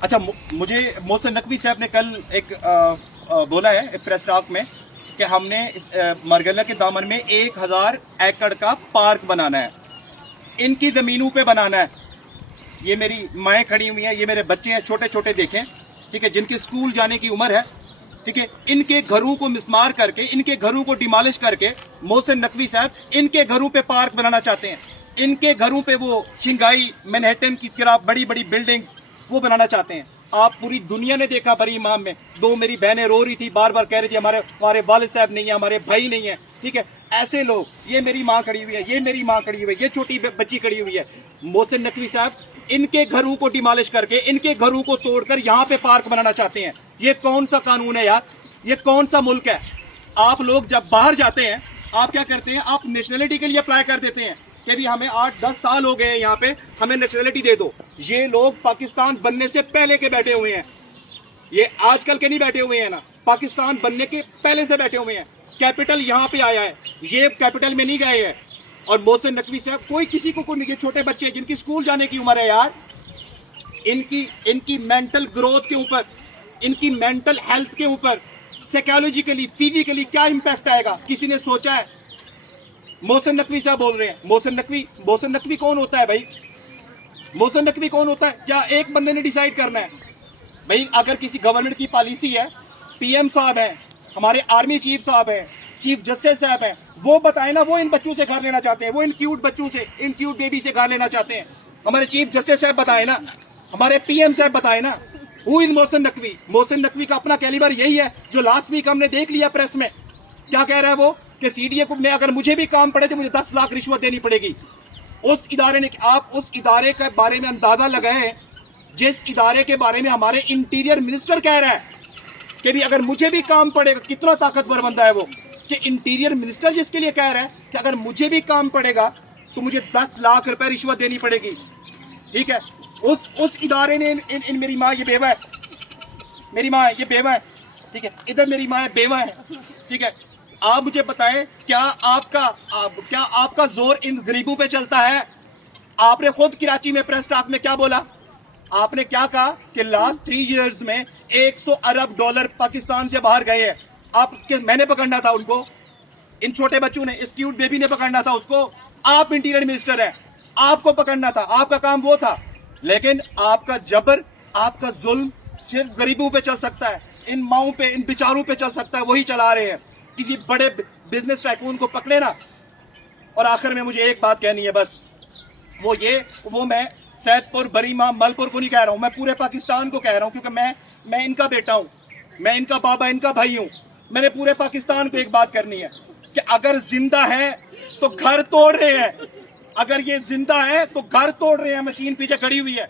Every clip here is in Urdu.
اچھا مجھے محسن نقوی صاحب نے کل ایک بولا ہے ایک پریس ٹاک میں کہ ہم نے مرگلہ کے دامن میں 1000 ایکڑ کا پارک بنانا ہے، ان کی زمینوں پہ بنانا ہے۔ یہ میری مائیں کھڑی ہوئی ہیں، یہ میرے بچے ہیں چھوٹے چھوٹے دیکھیں، ٹھیک ہے، جن کے اسکول جانے کی عمر ہے، ٹھیک ہے، ان کے گھروں کو مسمار کر کے، ان کے گھروں کو ڈیمالش کر کے محسن نقوی صاحب ان کے گھروں پہ پارک بنانا چاہتے ہیں، ان کے گھروں پہ وہ شنگھائی مینہٹن کی طرح بڑی بڑی بلڈنگز وہ بنانا چاہتے ہیں۔ آپ پوری دنیا نے دیکھا بری امام میں، 2 میری بہنیں رو رہی تھی، بار بار کہہ رہی تھی ہمارے والد صاحب نہیں ہیں، ہمارے بھائی نہیں ہیں، ٹھیک ہے، ایسے لوگ، یہ میری ماں کھڑی ہوئی ہے، یہ میری ماں کھڑی ہوئی ہے، یہ چھوٹی بچی کھڑی ہوئی ہے، محسن نقوی صاحب ان کے گھروں کو ڈیمالش کر کے، ان کے گھروں کو توڑ کر یہاں پہ پارک بنانا چاہتے ہیں۔ یہ کون سا قانون ہے یار؟ یہ کون سا ملک ہے؟ آپ لوگ جب باہر جاتے ہیں آپ کیا کرتے ہیں؟ آپ نیشنلٹی کے لیے اپلائی کر دیتے ہیں کہ بھی ہمیں 8-10 سال ہو گئے ہیں یہاں پہ، ہمیں نیشنلٹی دے دو۔ یہ لوگ پاکستان بننے سے پہلے کے بیٹھے ہوئے ہیں، یہ آج کل کے نہیں بیٹھے ہوئے ہیں نا، پاکستان بننے کے پہلے سے بیٹھے ہوئے ہیں۔ کیپٹل یہاں پہ آیا ہے، یہ کیپٹل میں نہیں گئے ہیں۔ اور محسن نقوی صاحب کوئی کسی کو نہیں، یہ چھوٹے بچے جن کی اسکول جانے کی عمر ہے یار، ان کی مینٹل گروتھ کے اوپر، ان کی مینٹل ہیلتھ کے اوپر سائیکالوجیکلی فزیکلی کیا امپیکٹ آئے گا؟ کسی نے سوچا ہے؟ محسن نقوی صاحب بول رہے ہیں۔ محسن نقوی کون ہوتا ہے بھائی؟ محسن نقوی کون ہوتا ہے؟ کیا ایک بندے نے ڈیسائیڈ کرنا ہے؟ بھائی اگر کسی گورنمنٹ کی پالیسی ہے، پی ایم صاحب ہیں، ہمارے آرمی چیف صاحب ہیں، چیف جسٹس صاحب ہیں، وہ بتائیں نا، وہ ان بچوں سے گھر لینا چاہتے ہیں، وہ ان کیوٹ بچوں سے، ان کیوٹ بیبی سے گھر لینا چاہتے ہیں، ہمارے چیف جسٹس صاحب بتائیں نا، ہمارے پی ایم صاحب بتائیں نا۔ ہو از محسن نقوی؟ محسن نقوی کا اپنا کیلیبر یہی ہے جو لاسٹ ویک ہم نے دیکھ لیا پریس میں، کیا کہہ رہا ہے وہ کہ سی ڈی اے کو میں اگر مجھے بھی کام پڑے تو مجھے 10 لاکھ رشوت دینی پڑے گی۔ اس ادارے نے، آپ اس ادارے کے بارے میں اندازہ لگائیں جس ادارے کے بارے میں ہمارے انٹیریئر منسٹر کہہ رہا ہے کہ بھی اگر مجھے بھی کام پڑے گا، کتنا طاقتور بندہ ہے وہ، کہ انٹیریئر منسٹر جس کے لیے کہہ رہا ہے کہ اگر مجھے بھی کام پڑے گا تو مجھے 10 لاکھ روپے رشوت دینی پڑے گی، ٹھیک ہے۔ اس ادارے نے میری ماں یہ بیوہ ہے، میری ماں یہ بیوہ ہے، ٹھیک ہے، ادھر میری ماں بیوہ ہے، ٹھیک ہے۔ آپ مجھے بتائیں کیا آپ کا زور ان غریبوں پہ چلتا ہے؟ آپ نے خود کراچی میں پریس ٹاک میں کیا بولا؟ آپ نے کیا کہا کہ لاسٹ 3 ایئرز میں 100 ارب ڈالر پاکستان سے باہر گئے ہیں۔ میں نے پکڑنا تھا ان کو، ان چھوٹے بچوں نے، اس کیوٹ بیبی نے پکڑنا تھا اس کو۔ آپ انٹیریئر منسٹر ہیں، آپ کو پکڑنا تھا، آپ کا کام وہ تھا۔ لیکن آپ کا جبر، آپ کا ظلم صرف غریبوں پہ چل سکتا ہے، ان ماؤں پہ، ان بیچاروں پہ چل سکتا ہے، وہی چلا رہے ہیں۔ کسی بڑے بزنس ٹائکون کو پکڑے نا۔ اور آخر میں مجھے ایک بات کہنی ہے بس، وہ میں سید پور، بریما، ملپور کو نہیں کہہ رہا ہوں، میں پورے پاکستان کو کہہ رہا ہوں، کیونکہ میں ان کا بیٹا ہوں، میں ان کا بابا، ان کا بھائی ہوں۔ میں نے پورے پاکستان کو ایک بات کرنی ہے کہ اگر زندہ ہے تو گھر توڑ رہے ہیں، اگر یہ زندہ ہے تو گھر توڑ رہے ہیں، مشین پیچھے کھڑی ہوئی ہے۔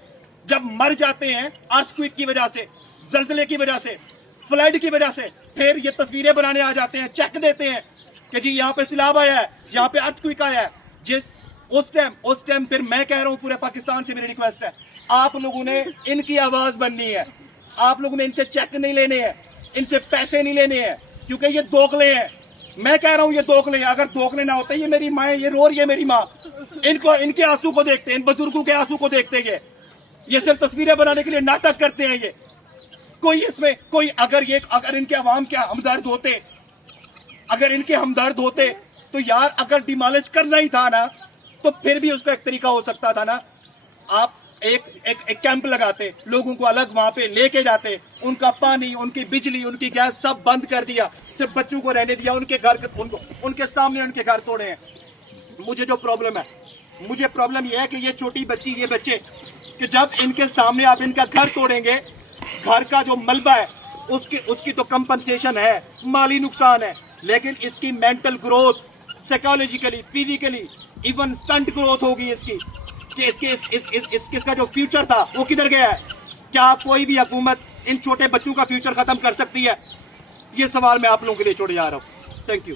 جب مر جاتے ہیں ارتھکویک کی وجہ سے، زلزلے کی وجہ سے، فلڈ کی وجہ سے، پھر یہ تصویریں بنانے آ جاتے ہیں، چیک دیتے ہیں کہ جی یہاں پہ سیلاب آیا ہے، یہاں پہ ارتھکویک آیا ہے۔ اس ٹائم پھر میں کہہ رہا ہوں پورے پاکستان سے میری ریکویسٹ ہے، آپ لوگوں نے ان کی آواز بننی ہے، آپ لوگوں نے ان سے چیک نہیں لینے ہیں، ان سے پیسے نہیں لینے ہیں، کیونکہ یہ دوغلے ہیں۔ میں کہہ رہا ہوں یہ دوغلے ہیں، اگر دوغلے نہ ہوتے، یہ میری ماں، یہ رو رہی ہے میری ماں، ان کے آنسو کو دیکھتے ہیں، ان بزرگوں کے آنسو کو دیکھتے ہیں، یہ صرف تصویریں بنانے کے لیے ناٹک کرتے ہیں۔ یہ کوئی اگر ان کے عوام کے ہمدرد ہوتے، اگر ان کے ہمدرد ہوتے تو یار اگر ڈیمالش کرنا ہی تھا نا تو پھر بھی اس کا ایک طریقہ ہو سکتا تھا نا۔ آپ ایک کیمپ لگاتے، لوگوں کو الگ وہاں پہ لے کے جاتے، ان کا پانی، ان کی بجلی، ان کی گیس سب بند کر دیا، صرف بچوں کو رہنے دیا، ان کے سامنے ان کے گھر توڑے ہیں۔ مجھے جو پرابلم ہے، مجھے پرابلم یہ ہے کہ یہ چھوٹی بچی، یہ بچے، کہ جب ان کے سامنے آپ ان کا گھر توڑیں گے، گھر کا جو ملبہ ہے اس کی تو کمپنسیشن ہے، مالی نقصان ہے، لیکن اس کی mental growth, psychologically, physically, even stunt growth ہوگی اس کی، کہ اس کا جو فیوچر تھا وہ کدھر گیا ہے؟ کیا کوئی بھی حکومت ان چھوٹے بچوں کا فیوچر ختم کر سکتی ہے؟ یہ سوال میں آپ لوگوں کے لیے چھوڑے جا رہا ہوں۔ Thank you.